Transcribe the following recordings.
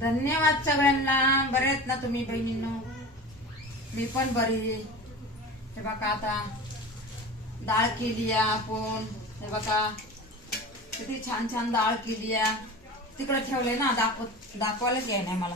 धन्यवाद सगळ्यांना. बरे आहेत ना तुम्ही बहिणींनो? मी पण बरी. हे बघा आता डाळ केली आपण. हे बघा किती छान छान डाळ केली. तिकडे ठेवले ना, दाखवायलाच याय नाही मला.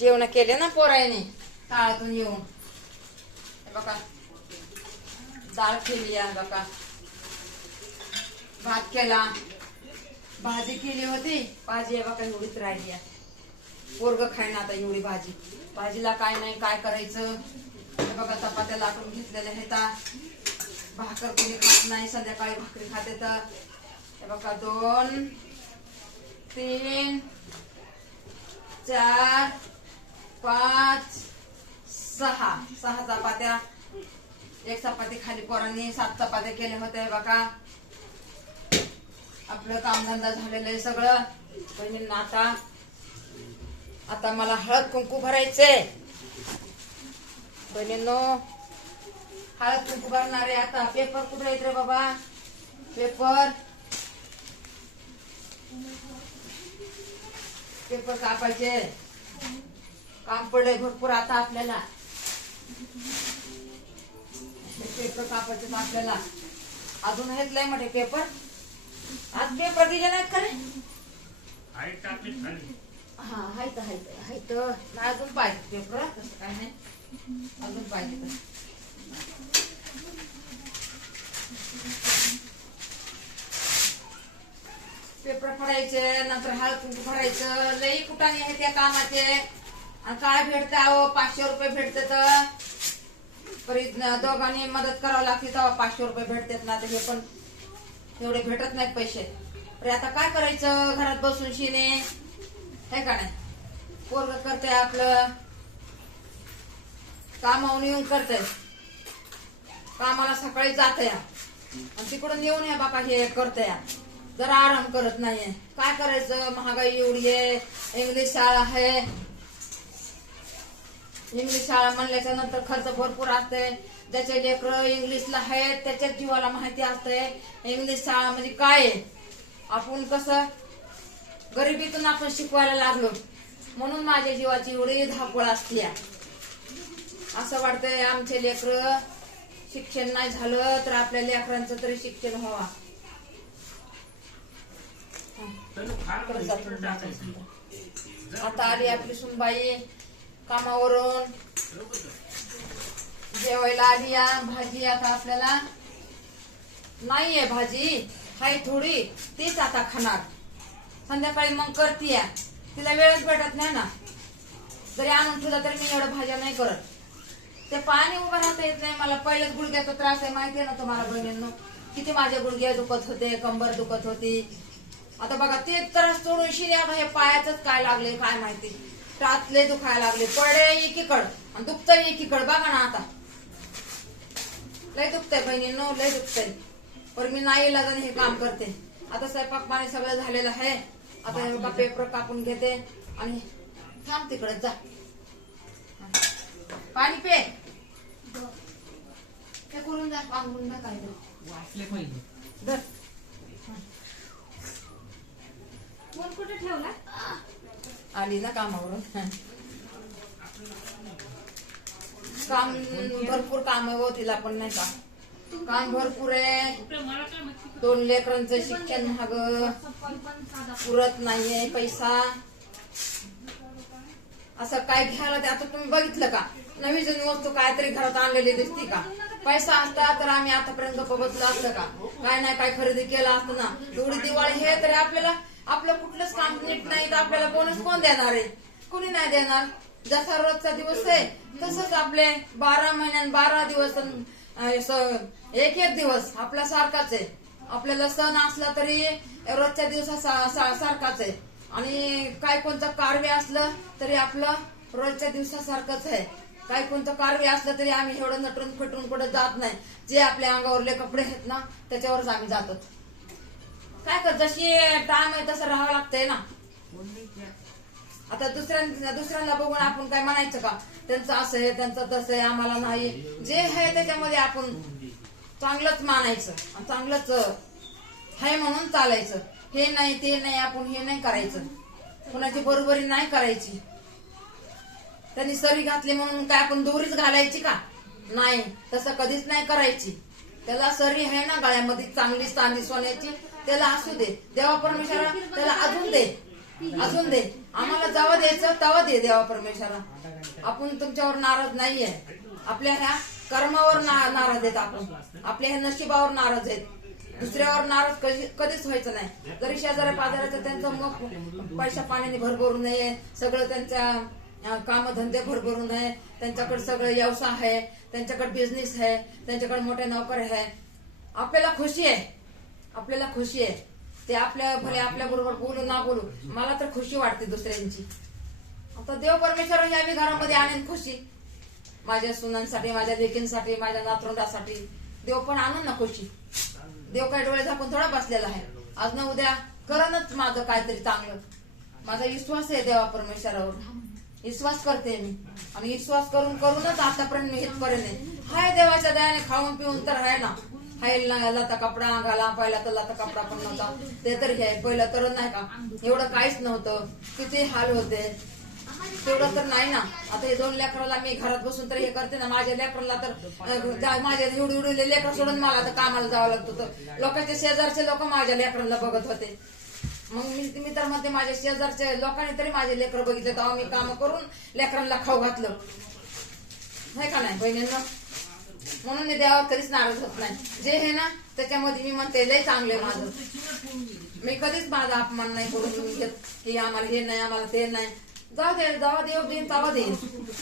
जेवण केले ना पोरायने शाळेतून येऊन. हे बघा डाळ केली आहे. बघा भात केला, भाजी केली होती. भाजी आहे बघा एवढीच राहिली आहे. पोरग खाय ना आता एवढी भाजी. भाजीला काय नाही, काय करायचं. हे बघा चपात्या लाटून घेतलेल्या आहेत. भाकर कोणी खात नाही, संध्याकाळी भाकरी खाते. तर हे बघा 2 3 4 5 6 चपात्या. एक चपाती खाली पोरांनी 7 चपात्या केल्या होत्या. हे बघा आपलं कामधंदा झालेलं आहे सगळं. बहिणींना आता मला हळद कुंकू भरायचे. बहिणींनो हळद कुंकू भरणारे. आता पेपर कुठे येत रे बाबा? पेपर कापायचे काम पडले भरपूर आता आपल्याला. पेपर कापायचे आपल्याला अजून आहेत लय मोठे पेपर. आज पेपर दिले नाहीत का रे? हा हायत अजून पाहिजे पेपर. तसं काय नाही, अजून पाहिजे. पेपर भरायचे, नंतर हळद कुंकू भरायचं. लई कुठाने आहे त्या कामाचे. आणि काय भेटते अहो? 500 रुपये भेटते. तर परत दोघांनी मदत करावं लागते तेव्हा 500 रुपये भेटतात ना. हे पण एवढे भेटत नाहीत पैसे. अरे आता काय करायचं? घरात बसून शिने हे का नाही? पोरग करते आपलं कामावून येऊन करते. कामाला सकाळी जाते आणि तिकडून येऊन या बाबा हे करते. जरा आराम करत नाहीये. काय करायचं? महागाई एवढी आहे. इंग्लिश शाळा आहे. इंग्लिश शाळा म्हणल्याच्या नंतर खर्च भरपूर असते. ज्याचे लेकर इंग्लिशला आहेत त्याच्याच जीवाला माहिती असते इंग्लिश शाळा म्हणजे काय आहे. आपण कसं गरिबीतून आपण शिकवायला लागलो म्हणून माझ्या जीवाची एवढी धावपळ असते. असं वाटतंय आमचे लेकर शिक्षण नाही झालं तर आपल्या लेकरांचं तरी शिक्षण व्हावा. आता आली आपली सुनबाई कामावरून. जेवायला आली. भाजी आता आपल्याला नाहीये. भाजी हाय थोडी, तीच आता खाणार. संध्याकाळी मग करतीय. तिला वेळच भेटत नाही ना. जरी आणून ठेवलं तरी मी एवढं भाज्या नाही करत. ते पाणी उभं राहता येत नाही मला. पहिलेच गुडघ्याचा त्रास आहे माहितीये ना तुम्हाला बहिणींनो. किती माझे गुडघे दुखत होते, कंबर दुखत होती. आता बघा ते त्रास सोडून शिरी आता हे पायाच काय लागले काय माहिती. टाचले दुखायला लागले. पडे एकीकड आणि दुखतंय एकीकड. बघा ना आता लय दुखतंय बहिणींनो, लय दुखतंय. पण मी नाही इलाजाने हे काम करते. आता स्वयंपाक पाणी सगळं झालेलं आहे. आता हे बघा पेपर कापून घेते आणि थांब तिकडे जा. पाणी पे ते करून जा. पांघरून जा काय वाचले पाहिजे. फोन कुठे ठेवला? आली ना कामावरून. काम भरपूर काम आहे हो तिला पण नाही का. काम भरपूर आहे. 2 लेकरांचं शिक्षण महाग पुरत नाहीये पैसा. असं काय घ्यायला ते आता तुम्ही बघितलं का? नवीन जुनी वस्तू काहीतरी घरात आणलेली दिसती का? पैसा असता तर आम्ही आतापर्यंत गप्प बसलो असतं का? काय नाही काय खरेदी केलं असतं ना. एवढी दिवाळी हे तरी आपल्याला आपलं कुठलंच काम नीट नाही तर आपल्याला बोनस कोण देणार आहे? कोणी नाही देणार. जसा रोजचा दिवस आहे तसंच आपले 12 महिन्यात 12 दिवस एक दिवस आपला सारखाच आहे. आपल्याला सण असला तरी रोजच्या दिवसा सारखाच आहे. आणि काय कोणतं कार्य असलं तरी आपलं रोजच्या दिवसासारखंच आहे. काय कोणतं कार्य असलं तरी आम्ही एवढं नटून फटून कुठं जात नाही. जे आपल्या अंगावरले कपडे आहेत ना त्याच्यावरच आम्ही जातो. काय कर जशी टाइम आहे तसं राहावं लागतंय ना. आता दुसऱ्यांना बघून आपण काय म्हणायचं का? त्यांचं असं आहे त्यांचं तसं आहे आम्हाला नाही. जे आहे त्याच्यामध्ये आपण चांगलंच मानायचं आणि चांगलंच आहे म्हणून चालायचं. हे नाही ते नाही, आपण हे नाही करायचं, कुणाची बरोबरी नाही करायची. त्यांनी सरी घातली म्हणून काय आपण दोरीच घालायची का? नाही, तसं कधीच नाही करायची. त्याला सरी आहे ना गळ्यामध्ये चांगली चांदी सोन्याची, त्याला असू दे. देवा परमेश्वरा त्याला अजून दे, अजून दे. आम्हाला जेव्हा द्यायचं तेव्हा दे देवा परमेश्वरा. आपण तुमच्यावर नाराज नाहीये. आपल्या ह्या कर्मावर नाराज आहेत आपण, आपल्या ह्या नशिबावर नाराज आहेत. दुसऱ्यावर नाराज कधीच व्हायचं नाही. जरी शेजाऱ्या पाजाऱ्याचं त्यांचं मग पैशा पाण्याने भरभरून नये, सगळं त्यांच्या कामधंदे भरभरून नये, त्यांच्याकडे सगळं व्यवसाय आहे, त्यांच्याकडे बिझनेस आहे, त्यांच्याकडे मोठे नोकर आहे. आपल्याला खुशी आहे, आपल्याला खुशी आहे. ते आपल्या भले आपल्या बरोबर बोलू ना बोलू, मला तर खुशी वाटते दुसऱ्यांची. आता देव परमेश्वर यावी घरामध्ये आणेन खुशी. माझ्या सुनांसाठी, माझ्या लेकींसाठी, माझ्या नातरुंडासाठी देव पण आणून ना खुशी. देव काय डोळे झाकून थोडा बसलेला आहे. आज ना उद्या करणच माझं काहीतरी चांगलं. माझा विश्वास आहे देवा परमेश्वरावर, विश्वास करते मी. आणि विश्वास करूनच आतापर्यंत मी इथपर्यंत आहे. हाय देवाच्या दयाने खाऊन पिऊन तर आहे ना. हाय लता कपडा घाला, पहिला तर लता कपडा पण नव्हता, ते तरी घ्याय. पहिलं तर नाही का एवढं काहीच नव्हतं, किती हाल होते. तेवढं तर नाही ना. आता हे 2 लेकराला मी घरात बसून तर हे करते ना. माझ्या लेकराला तर माझ्या एवढे लेकर सोडून मला आता कामाला जावं लागत होतं. लोकांच्या शेजारचे लोक माझ्या लेकरांना बघत होते. मग मी तर म्हणते माझ्या शेजारच्या लोकांनी तरी माझे लेकर बघितले, तेव्हा मी काम करून लेकरांना खाऊ घातलं नाही का नाही बहिणींना. म्हणून मी देवावर कधीच नाराज होत नाही. जे हे ना त्याच्यामध्ये मी म्हणते लय चांगले माझं. मी कधीच माझा अपमान नाही करून घेत की आम्हाला हे नाही, आम्हाला ते नाही. जाऊ दे, जेव्हा देव देईन तेव्हा देईन.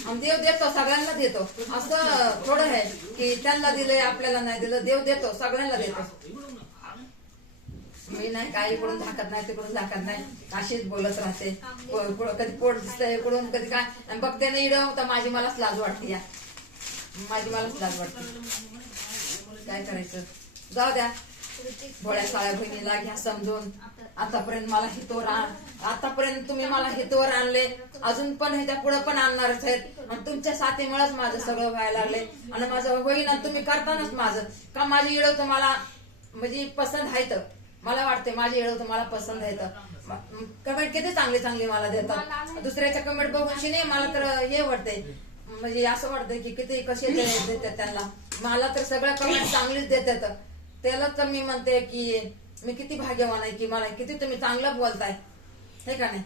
आणि देव देतो, सगळ्यांना देतो. असं थोडं आहे की त्यांना दिलंय आपल्याला नाही दिलं. देव देतो, सगळ्यांना देतो. मी नाही काही इकडून झाकत नाही, तिकडून झाकत नाही, अशीच बोलत राहते. कधी पोट दिसतंय इकडून, कधी काय बघते नाही इडं तर मलाच लाज वाटते. या मलाच लाज वाटते. काय करायचं, जाऊ द्या. भोळ्या साळ्या बहिणीला घ्या समजून. आतापर्यंत तुम्ही मला हितवर आणले, अजून पण ह्याच्या पुढे पण आणणारच आहेत. आणि तुमच्या साथीमुळेच माझं सगळं व्हायला लागले. आणि माझं होईना तुम्ही करतानाच माझं का माझी इडव तुम्हाला म्हणजे पसंत आहे. तर मला वाटते माझी इडव तुम्हाला पसंत आहे. कमेंट किती चांगली चांगली मला देतात. दुसऱ्याच्या कमेंट बघून नाही मला तर हे वाटते, म्हणजे असं वाटतंय की किती कसे देतात त्यांना. मला तर सगळ्या कमेंट चांगलीच देतात. त्याला तर मी म्हणते की मी किती भाग्यवान आहे की मला किती तुम्ही चांगलं बोलताय, हे का नाही.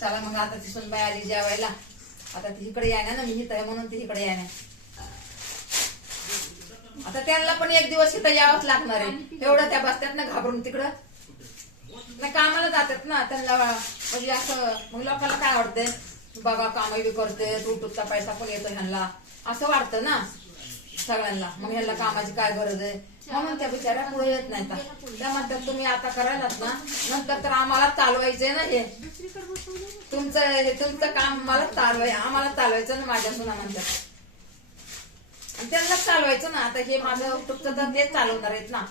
चला मग आता ती सुनबाई आली जेवायला. आता ती इकडे याय ना, मी इथं आहे म्हणून ती इकडे याय. आता त्यांना पण एक दिवस इथं यावंच लागणार आहे. एवढं त्या बसतात ना घाबरून तिकडं नाही, कामाला जातात ना. त्यांना म्हणजे असं मग लोकांना काय वाटतंय, बघा काम बी करते, युट्यूबचा पैसा पण येतो ह्यांना, असं वाटतं ना सगळ्यांना. मग ह्यांना कामाची काय गरज आहे, म्हणून त्या बिचाऱ्या पुढे येत नाही. त्या म्हणतात तुम्ही आता करायलात ना, नंतर तर आम्हाला चालवायचंय ना. हे तुमचं काम मला आम्हाला चालवायचं ना. माझ्या सुना म्हणतात आणि त्यांनाच चालवायचं ना. आता हे माझं युट्यूबचं तर तेच चालवणार आहेत ना.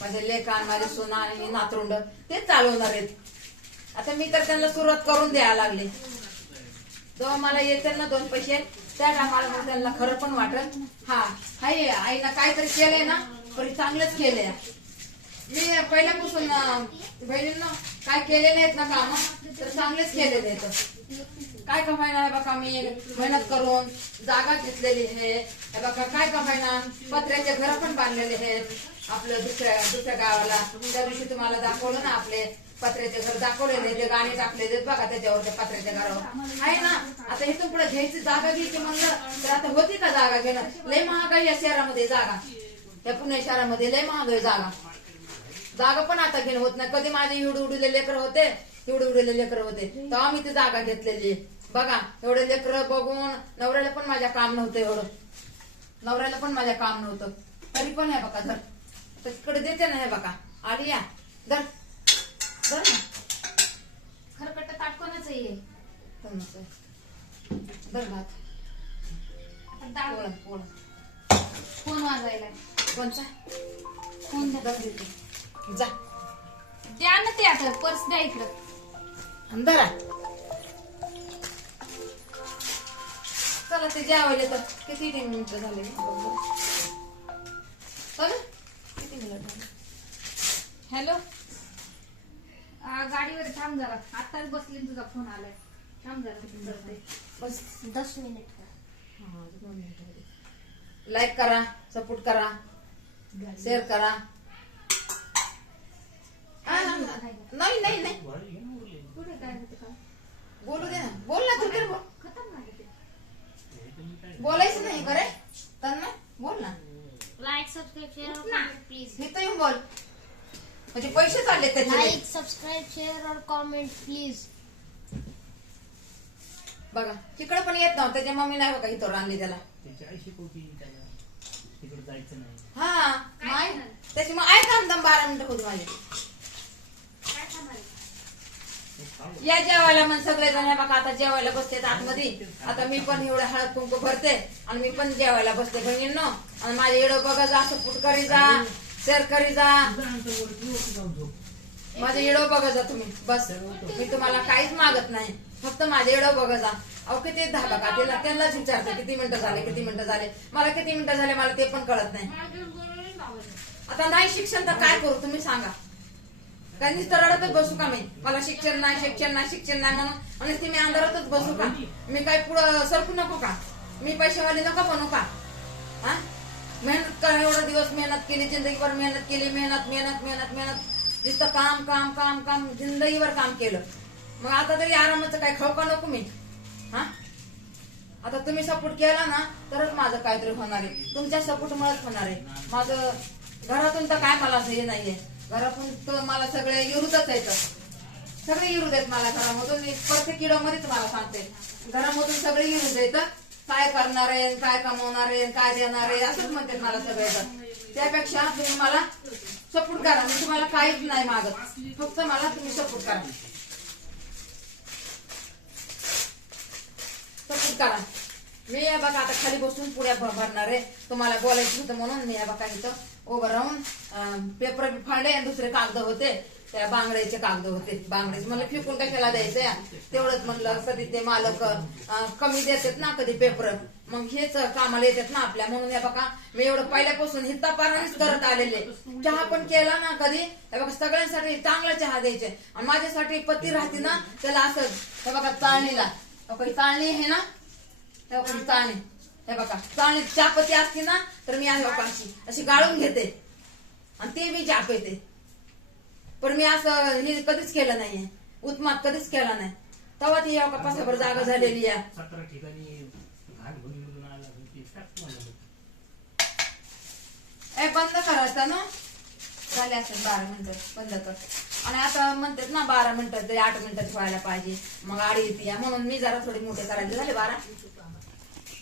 माझे लेकान, माझे सुना आणि नातरुंड तेच चालवणार आहेत. आता मी तर त्यांना सुरुवात करून द्यायला लागले. जेव्हा मला येते ना 2 पैसे, त्या टायमाला मग त्यांना खरं पण वाटत, हा हाय आईना काहीतरी केलंय ना, पण चांगलंच केलंय. मी पहिल्यापासून बहिणींना काय केलेले आहेत ना काम, तर चांगलेच केलेले आहेत. काय कमायना आहे बघा, मी मेहनत करून जागा घेतलेली आहे बघा. काय कमायना पत्र्याचे घर पण बांधलेले आहेत आपलं दुसऱ्या गावाला. त्या दिवशी तुम्हाला दाखवलं ना, आपले पत्र्याचे घर दाखवलेले, ते गाणे टाकलेले बघा त्याच्यावर, त्या पत्र्याच्या घरावर आहे ना. आता इथून पुढे घ्यायची जागा घ्यायची म्हणलं तर आता होती का जागा घेणं. लय महागाई या शहरामध्ये जागा, या पुणे शहरामध्ये लय महागाई जागा पण आता घेणं होत नाही. कधी माझे एवढे लेकर होते तेव्हा मी ती जागा घेतलेली बघा. एवढे लेकर बघून नवऱ्याला पण माझ्या काम नव्हतं, तरी पण हे बघा धर तिकडे देते ना. हे बघा आली या, धर धर ना. खरकट ताट कोणाचं आहे? धर भात. फोन वाजायला. कोणचा फोन देते जा. द्या ना ते, आता पर्स द्या इकडं. धरा. चला ते जेवायला तर किती मिनिटं झाले, किती मिनिट झाले. हॅलो, गाडीवर थांब जरा. आत्ताच बसली आणि तुझा फोन आलाय. थांब जरा करते. बस 10 मिनिट लाईक करा, सपोर्ट करा, शेअर करा. नाही नाही नाही कुठे काय होतं का? बोलू दे ना. बोल ना तू तर बोल. खतम झालं ते. बोलायचं नाही बरे तन्मय बोल ना. लाईक सबस्क्राईब शेअर और कमेंट प्लीज. मी तर येऊन बोल म्हणजे पैसे चालले त्याचे. लाईक सबस्क्राईब शेअर और कमेंट प्लीज. बघा तिकडे पण येत नव्हतं त्याच्या मम्मी नाही बघा इथं आणली त्याला. तिकडे जायचं नाही. हा नाही त्याची मग आहे थांब 12 मिनिटं होती माझे. काय थांबायचं? या जेवायला मग सगळे जण बघा आता जेवायला बसते आतमध्ये. आता मी पण एवढं हळद कुंकू भरते आणि मी पण जेवायला बसते बहिणींनो. आणि माझे एवढं बघा जा, सपोर्ट करी जा, शेअर करी जा. माझे एवढं बघा जा तुम्ही बस. मी तुम्हाला काहीच मागत नाही, फक्त माझे एवढं बघा जा. अहो किती धाबा का त्याला त्यांनाच विचारते किती मिनिटं झाले किती मिनिटं झाले. मला किती मिनिटं झाले मला ते पण कळत नाही. आता नाही शिक्षण तर काय करू तुम्ही सांगा. काय नुसतं रडतच बसू का मी. मला शिक्षण नाही शिक्षण नाही शिक्षण नाही म्हणून आणि ती मी अंधारातच बसू का. मी काय पुढं सरकू नको का. मी पैशावाली नको बनू का. हा मेहनत कर. एवढा दिवस मेहनत केली, जिंदगीभर मेहनत केली. मेहनत मेहनत मेहनत मेहनत नुसतं काम काम काम काम जिंदगीभर काम केलं. मग आता तरी आरामाचं काय खाऊ का नको मी. हा आता तुम्ही सपोर्ट केला ना तरच माझं काहीतरी होणार आहे. तुमच्या सपोर्टमुळेच होणार आहे. माझं घरातून तर काय मला असं हे नाहीये. घरातून तर मला सगळे विरुद्धच आहेत. सगळे विरुद्ध आहेत मला घरामधून. प्रत्येक किडोमध्येच मला सांगते घरामधून सगळे विरुद्ध आहेत. काय करणार आहे, काय कमवणार आहे, काय देणार आहे असंच म्हणतात मला सगळे. त्यापेक्षा तुम्ही मला सपोर्ट करा. मी तुम्हाला काहीच नाही मागत, फक्त मला तुम्ही सपोर्ट करा. सपोर्ट करा. मी या बघा आता खाली बसून पुढ्या भरणार आहे. तुम्हाला बोलायचं होतं म्हणून मी या बघा इथं उभं राहून पेपर बी फाडले आणि दुसरे कागद होते त्या बांगड्याचे कागद होते. बांगड्याचे मला फेकून कशाला द्यायचं तेवढंच म्हणलं. कधी ते मालक कमी देतात ना कधी पेपर, मग हेच कामाला येतात ना आपल्या. म्हणून या बघा मी एवढं पहिल्यापासून हितापारानेच करत आलेले. चहा पण केला ना कधी हे बघा सगळ्यांसाठी चांगला चहा द्यायचे. आणि माझ्यासाठी पती राहते ना त्याला असं हे बघा चाळणीला चाळणी आहे ना हे बघा चाळणी. हे बघा चाळणी चहापत्ती असते ना तर मी अशी गाळून घेते आणि ते मी चहा पिते. पण मी असं हे कधीच केलं नाहीये. उत्मात कधीच केला नाही. तेव्हा ती का पासाभर जागा झालेली आहे. 17 ठिकाणी घाण भूमीमधून आला बंद करायचं ना झाले असेल 12 मिनिटं बंद कर. आणि आता म्हणतात ना 12 मिनिटं तरी 8 मिनिटात व्हायला पाहिजे. मग आडी येते म्हणून मी जरा थोडी मोठे करायचे झाले 12.